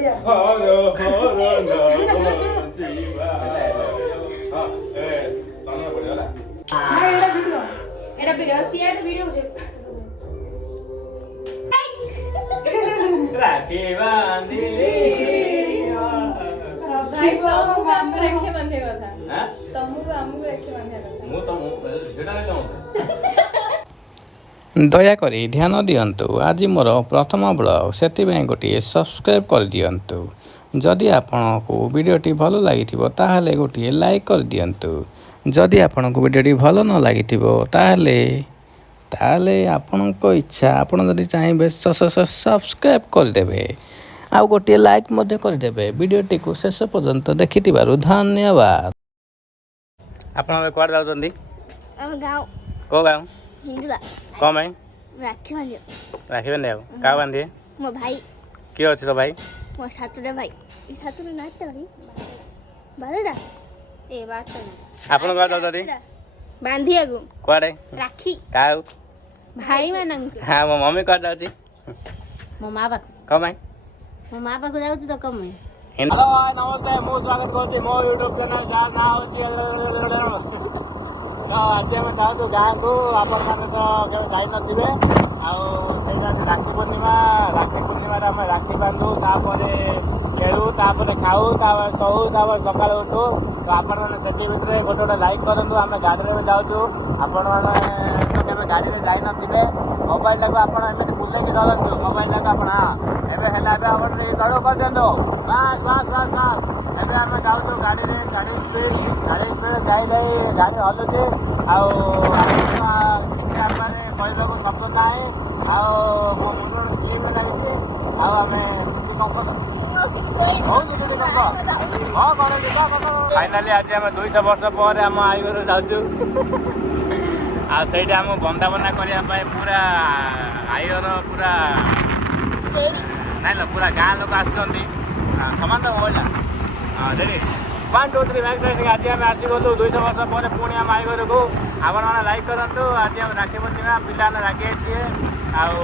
हर हर नमः शिवाय हां तने पड़े होला ना एड़ा वीडियो सीआईडी वीडियो मुझे राखी बांधिली भाई तमु काम रखे बंधे कथा हां तमु हमु रखे बंधे कथा मु तो सेटा कहूं ଦୟାକରି ଧ୍ୟାନ ଦିଅନ୍ତୁ ଆଜି ମୋର ପ୍ରଥମ ବ୍ଲଗ୍ ସେଥିପାଇଁ ଗୋଟିଏ ସବସ୍କ୍ରାଇବ୍ କରିଦିଅନ୍ତୁ ଯଦି ଆପଣଙ୍କୁ ଭିଡ଼ିଓଟି ଭଲ ଲାଗିଥିବ ତାହେଲେ ଗୋଟିଏ ଲାଇକ୍ କରିଦିଅନ୍ତୁ ଯଦି ଆପଣଙ୍କୁ ଭିଡ଼ିଓଟି ଭଲ ନ ଲାଗିଥିବ ତାହେଲେ ଆପଣଙ୍କ ଇଚ୍ଛା ଆପଣ ଯଦି ଚାହିଁବେ ସବସ୍କ୍ରାଇବ୍ କରିଦେବେ ଆଉ ଗୋଟିଏ ଲାଇକ୍ ମଧ୍ୟ କରିଦେବେ ଭିଡ଼ିଓଟିକୁ ଶେଷ ପର୍ଯ୍ୟନ୍ତ ଦେଖିଥିବାରୁ ଧନ୍ୟବାଦ ଆପଣ କୁଆଡ଼େ ଯାଉଛନ୍ତି ଆମ ଗାଁ କେଉଁ ଗାଁ ହିନ୍ଦୁଲା କ'ଣ ପାଇଁ ରାକ୍ଷୀ ବାନ୍ଧିବ ରାକ୍ଷୀ ବାନ୍ଧିବାକୁ କାହା ବାନ୍ଧିବେ ମୋ ଭାଇ କିଏ ଅଛି ତ ଭାଇ ମୋ ସାତଟା ଭାଇ ଏ ସାତଟା ନା ଆଠଟା ଭାଇ ବାରଟା ଏ ବାରଟା ନା ଆପଣ କୁଆଡ଼େ ଯାଉଛନ୍ତି ବାନ୍ଧିବାକୁ କୁଆଡ଼େ ରାକ୍ଷୀ କାହାକୁ ଭାଇମାନଙ୍କୁ ହଁ ମୋ ମମି କୁଆଡ଼େ ଯାଉଛି ମୋ ମା ପାଖକୁ କ'ଣ ପାଇଁ ମୋ ମା ପାଖକୁ ଯାଉଛି ତ କମ ହ୍ୟାଲୋ ନମସ୍ତେ ମୁଁ ସ୍ୱାଗତ କରୁଛି ମୋ ୟୁଟ୍ୟୁବ୍ ଚ୍ୟାନେଲ୍ ଯାହାର ନାଁ ହେଉଛି ତ ଆଜି ଆମେ ଯାଉଛୁ ଗାଁକୁ ଆପଣମାନେ ତ କେବେ ଯାଇନଥିବେ ଆଉ ସେଇଟା ରାକ୍ଷୀ ପୂର୍ଣ୍ଣିମାରେ ଆମେ ରାକ୍ଷୀ ବାନ୍ଧୁ ତାପରେ ଖେଳୁ ତାପରେ ଖାଉ ତାପରେ ଶୋଉ ତାପରେ ସକାଳୁ ଉଠୁ ତ ଆପଣମାନେ ସେଥି ଭିତରେ ଗୋଟେ ଲାଇକ୍ କରନ୍ତୁ ଆମେ ଗାଡ଼ିରେ ବି ଯାଉଛୁ ଆପଣମାନେ ତ କେବେ ଗାଡ଼ିରେ ଯାଇନଥିବେ ମୋବାଇଲଟାକୁ ଆପଣ ଏମିତି ବୁଲେଇକି ଧରନ୍ତୁ ମୋବାଇଲଟାକୁ ଆପଣ ଏବେ ହେଲା ଏବେ ଆପଣ ତଳୁ କରିଦିଅନ୍ତୁ ବାସ୍ ଏବେ ଆମେ ଯାଉଛୁ ଗାଡ଼ିରେ 40 ସ୍ପିଡ୍ ଯାଇ ଗାଡ଼ି ହଲୁଛି ଆଉ କିଛି ଆମରେ କହିବାକୁ ଶବ୍ଦ ନାହିଁ ଆଉ ମୋ ମୁଣ୍ଡରେ କ୍ଲିପ୍ ଲାଗିଛି ଆଉ ଆମେ ଫାଇନାଲି ଆଜି ଆମେ 200 ବର୍ଷ ପରେ ଆମ ଆଈ ଘରୁ ଯାଉଛୁ ଆଉ ସେଇଠି ଆମ ବନ୍ଦାବନା କରିବା ପାଇଁ ପୁରା ଆଈ ଘର ପୁରା ନାଇଁ ପୁରା ଗାଁ ଲୋକ ଆସିଛନ୍ତି ସମାନ ତ ମୋବାଇଲଟା ଦେଖି 1 2 3 ମ୍ୟାଚ୍ ଆଜି ଆମେ ଆସିଗଲୁ 200 ବର୍ଷ ପରେ ପୁଣି ଆମ ଆଈ ଘରକୁ ଆପଣମାନେ ଲାଇକ୍ କରନ୍ତୁ ଆଜି ଆମେ ରାକ୍ଷୀ ପୂର୍ଣ୍ଣିମା ପିଲାମାନେ ରାକ୍ଷୀ ହେଇଛି ଆଉ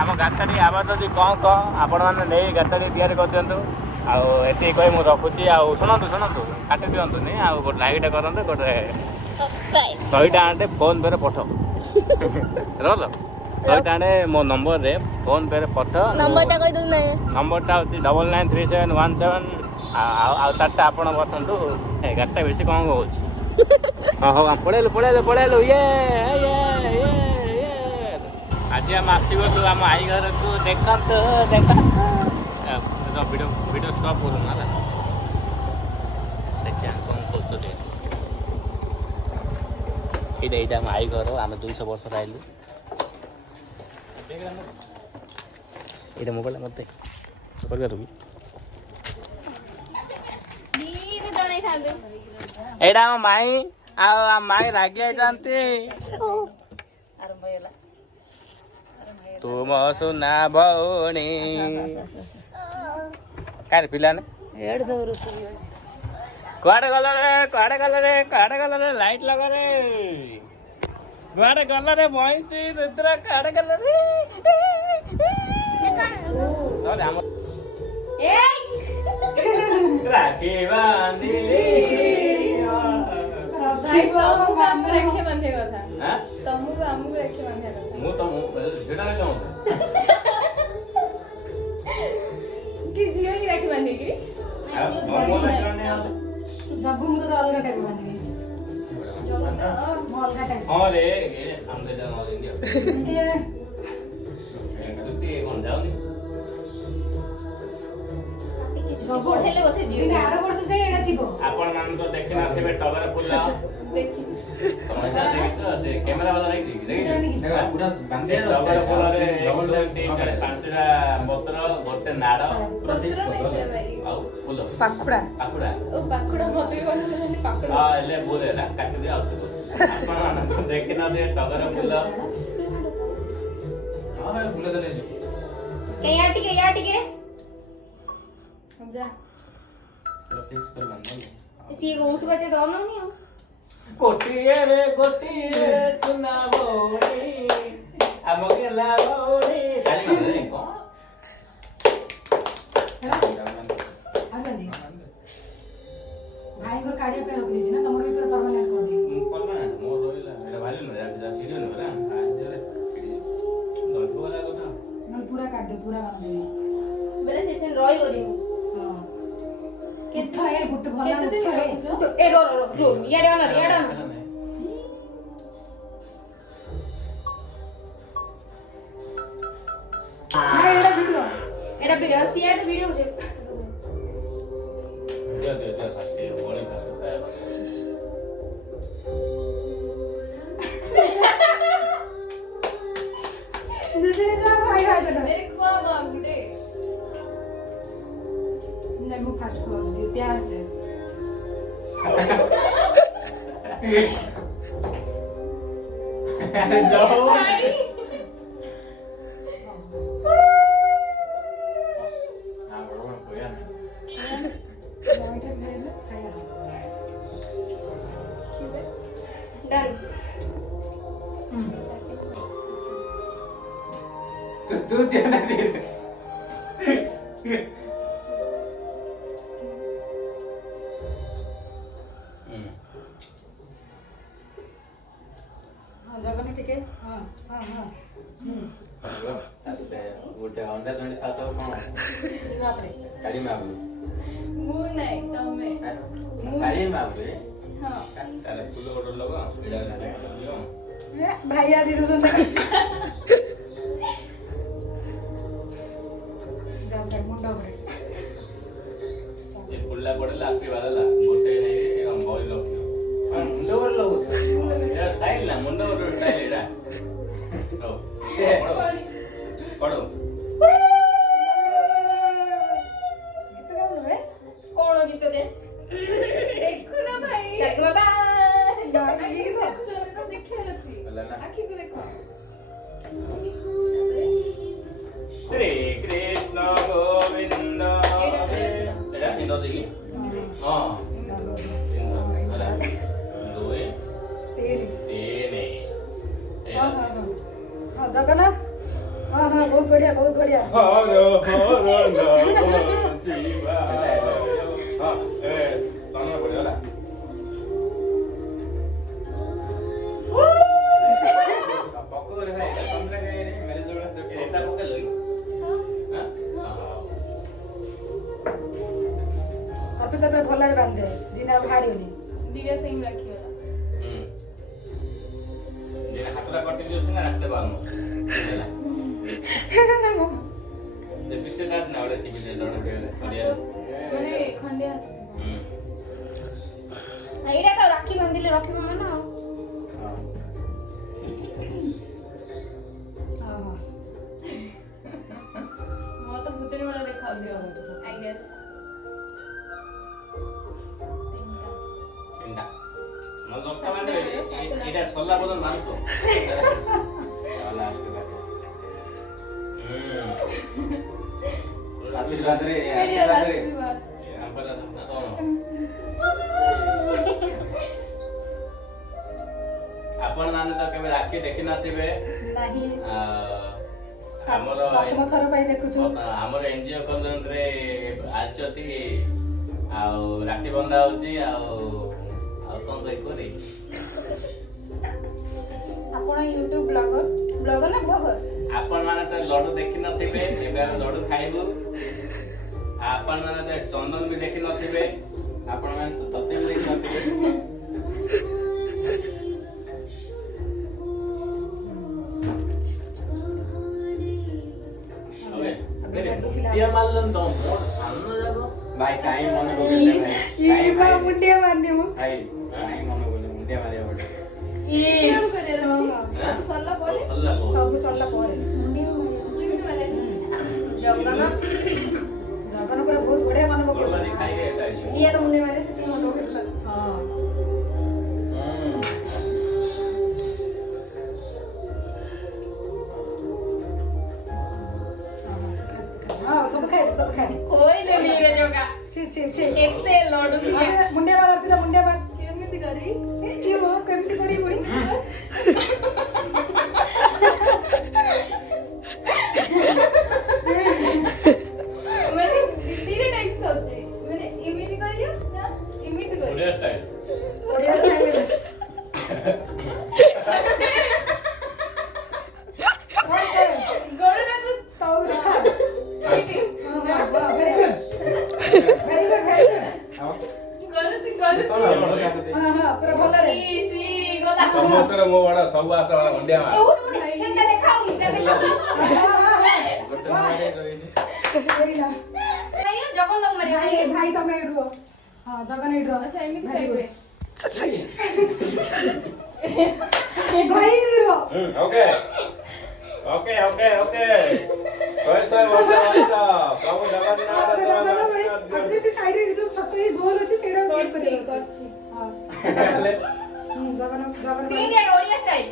ଆମ ଗାଡ଼ିଟା ଟିକେ ଆବାଜ ଅଛି କ'ଣ ଆପଣମାନେ ନେଇ ଗାଡ଼ିଟା ଟିକେ ତିଆରି କରିଦିଅନ୍ତୁ ଆଉ ଏତିକି କହି ମୁଁ ରଖୁଛି ଆଉ ଶୁଣନ୍ତୁ କାଟି ଦିଅନ୍ତୁନି ଆଉ ଗୋଟେ ଲାଇକ୍ଟା କରନ୍ତୁ ଗୋଟେ 100ଟା ଆଣ୍ଟେ ଫୋନ୍ ପେରେ ପଠ ରହ 100ଟା ଆଣ୍ଟେ ମୋ ନମ୍ବରରେ ଫୋନ୍ ପେରେ ପଠ ନମ୍ବରଟା କହିଦେଉ ନା ନମ୍ବରଟା ହେଉଛି 993717 ଆଉ 4ଟା ଆପଣ ବସନ୍ତୁ ଗାଡ଼ିଟା ବେଶୀ କ'ଣ କହୁଛି ହଉ ପଳେଇଲୁ ଇଏ ଆଜି ଆମେ ଆସିଗଲୁ ଆମ ଆଈ ଘରକୁ ଦେଖନ୍ତୁ ଭିଡ଼ିଓ ଷ୍ଟପ୍ କରୁ ନା ଦେଖିବା କ'ଣ କରୁଛୁ ଏଇଟା ଆମ ଆଈ ଘର ଆମେ 200 ବର୍ଷର ଆଇଲୁ ଏଇଟା ମୋବାଇଲ ମତେ କରିପାରୁ କି ଏଇଟା ଆମ ମାଇଁ ଆଉ ଆମ ମାଇଁ ରାଗି ଯାଇଛନ୍ତି ତୁମ ସୁନା ଭଉଣୀ କାରେ ପିଲାନେ କୁଆଡ଼େ ଗଲ ରେ ଲାଇଟ୍ ଲଗା ରେ କୁଆଡ଼େ ଗଲ ରେ ମଇଁଷି ରୁଦ୍ର କୁଆଡ଼େ ଗଲ ରେ ରାକ୍ଷୀ ବାନ୍ଧିଲି भाई तमु काम रखे बंधे कथा हां तमु हमु रखे बंधे कथा मु तो सेटा कहूं कि जियो ही रखे बंधे की जब मु तो अलग टाइप बंधे अरे हम दे जाओ इंडिया ए कौन जाओ गोठेले बथे जियो आरो वर्ष जाय एडा थिबो आपण मान तो देखि ना थिबे टगर फुल देखिछ समझा देखिछ से कैमरा वाला देखि पूरा बांधे टगर फुल रे डबल 3 5टा पत्र गोटे नाड़ पत्र नहीं से भाई आउ फुल पाखुड़ा ओ पाखुड़ा होते कोन पाखुड़ा हां ले बोले ना काट दे आउ आपण मान तो देखि ना दे टगर फुल हां भाई फुल दे के या टिके जा फिक्स कर बांध सी बहुत बजे दो ना नहीं गोटिए रे सुना भौणी हम गेला भौणी खाली ସେ ରହିବ ଦିନ କେତେ ଏ ଗୁଟ ଭଲ କେତେ ଦିନ ରଖୁଛ? ଏ रो रो रो ଇଆଡେ ଅନ ଇଆଡେ ଅନ ନା ଏଟା ଭିଡିଓ ଏଟା ଭିଡିଓ ସିଆଡେ ଭିଡିଓ ଦିଅ ଫାଷ୍ଟ ବଳି ଫାଷ୍ଟ दूसरे से भाई भाई देना मेरे खुआ मांगते नहीं वो फास्ट खोल दे प्यार से अरे दो ना बरोबर कोया नहीं लॉन्ग है ना खाया डन तो तू जाना दे हां जगन ठीक है हां हां हां ଗୋଟେ ଅଣ୍ଡା ଜଣେ ଥା ତ କଣ बाप रे କାଳି ମାଗୁ ମୁଁ ନାଇଁ ତମେ କାଳି ମାଗୁ ରେ ହଁ ତାହେଲେ ଫୁଲ ଗୋଟେ ଲଗା ଏଇଟା भाई आदि तो सुन जा से मुंडा रे ଏ ଫୁଲଟା ପଡିଲା ଆଶୀର୍ବାଦ ହେଲା ଗୋଟେ ନେଇ ବହି ଲଗା ମୁଣ୍ଡ ଉପରେ ଲଗୁଛ ଏଇଟା ଷ୍ଟାଇଲ ନା ମୁଣ୍ଡ ଗୋଟେ ଷ୍ଟାଇଲ ଏଇଟା ପଢୁ गीत गाउनु रे କଣ ଗୀତ ଦେ ଦେଖୁନ ଭାଇ ସାଗ ବାବା नहीं ଦେଖୁଛନ୍ତି ତ ଦେଖିବାର ଅଛି ହେଲା ନା ଆଖିକୁ ଦେଖ ଶ୍ରୀ କୃଷ୍ଣ ଗୋବିନ୍ଦ ଏଇଟା ହିନ୍ଦୀ ଦେଖି ହଁ ହେଲା ଦୁଇ तेरी ତିନି हां हां हां जगन्नाथ हां हां बहुत बढ़िया ହର ହର ନମ ଶିବାୟ ହଁ ଏ ତମେ ପଢିବ ହେଲା ପକୋରେ ଭାଇ ତମରେ କାଇ ରେ मेरे जोड़ा तो ଏଇଟା ପକେଇଲ କି ହାଁ अभी तो भलरे बांधे जिना भारियोनी ଦିଟା ସେମ୍ ରାଖିବା ये हाथरा कंटिन्यू से ना रखते बाल ହେଲା ये पीछे काट ना वाले टीवी ले लड़ के बढ़िया ମାନେ ଖଣ୍ଡିଆ ହାତ ଏଇଟା ତ ରାକ୍ଷୀ ବାନ୍ଧିଲେ ରଖିବ ମାନେ ଆଉ हां हां ମୋ ତ ଭୂତୁଣି ଭଳିଆ ଦେଖାଯାଉଛି ଆଇ ଗେସ୍ ତିନଟା ମୁଁ ଦଶଟା ମାନେ ଏଇଟା ସରିଲା ପର୍ଯ୍ୟନ୍ତ ମାନतो लास्ट बात आशीर्वाद रे आशीर्वाद रे यहाँ पर ना तो आपण माने तो केबे राखी देखि नथिबे नहीं हमर प्रथम थर पाई देखुछु हमर एनजीओ कॉलोनी रे आचती आ राखी बंधा होची आ कोन कहि कोरी ଆପଣ ୟୁଟ୍ୟୁବ ବ୍ଲଗର ବ୍ଲଗର ନା ବ୍ଲଗର आपण माने तो लड्डू देखि नथिबे एबे हम लड्डू खाइबु आपण माने तो चंदन भी देखि नथिबे आपण माने तो तते भी देखि नथिबे ओके दिया मालन तो मोर सामने जाबो भाई काई मन बोले भाई ये बा मुंडिया मारनी हूं भाई काई मन बोले मुंडिया मारिया बोले କେଉଁ କରିବାର ଅଛି हां ସରିଲା ପରେ सल्ला को सब सरला पर ଯେମିତି ମାନେ ଜଗନ୍ନାଥ जगन पूरा बहुत बढ़िया मन गोलवारी पकोछ खाइए एटा ସିଏ ତ ମୁଣ୍ଡେ ମାରେ ସେଠି ମୁଣ୍ଡ ଉଠେଇଲା हां हां सब खाए କହିଲେ ଭିଡିଓ ଯୋଗା छी ଏତେ ଲଡୁ अरे मुंडिया मार अर्पिता मुंडिया मार କେମିତି କରି ये वो केमती करी बुड़ी ମାନେ ଦିଟା ଟାଇପ୍ସ ଥାଉଛି ମାନେ ଏମିତି କରିବ ନା ଏମିତି କରିବ बढ़िया स्टाइल बढ़िया खाए ଗୋଡ଼ଟାକୁ ताऊ रखा ଏଇଠି हां वाह ଭେରି ଗୁଡ୍ ଭେରି ଗୁଡ୍ କରୁଛି ହଁ ହଁ ପୁରା ଭଲରେ ସି ଗଲା ସମସ୍ତଙ୍କର ମୋ ବଡ ସବୁ ଆସ ଅଣ୍ଡିଆ ମାର ସେଟା ଦେଖାଉନି ହେଇଲା ଜଗନ୍ନାଥ ମାରିବା ଭାଇ ଭାଇ ତମେ ଏଇଠି ରୁହ ହଁ ଜଗନ ଏଇଠି ରୁହ ଆଚ୍ଛା ଏମିତି Very ସାଇଡରେ ଭାଇ ଏଇଠି ରୁହ ଓକେ ଓକେ ଓକେ ଓକେ ଶହେ ଶହେ ବର୍ଷ ପ୍ରଭୁ ଜଗନ୍ନାଥ अपने से साइड रे जो छोट ये गोल अछि सेडा क्लिक कर दो हां जगन जगन सीन या ओडिया स्टाइल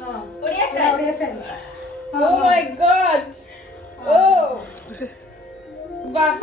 हां Odia style Odia style oh my god oh वाह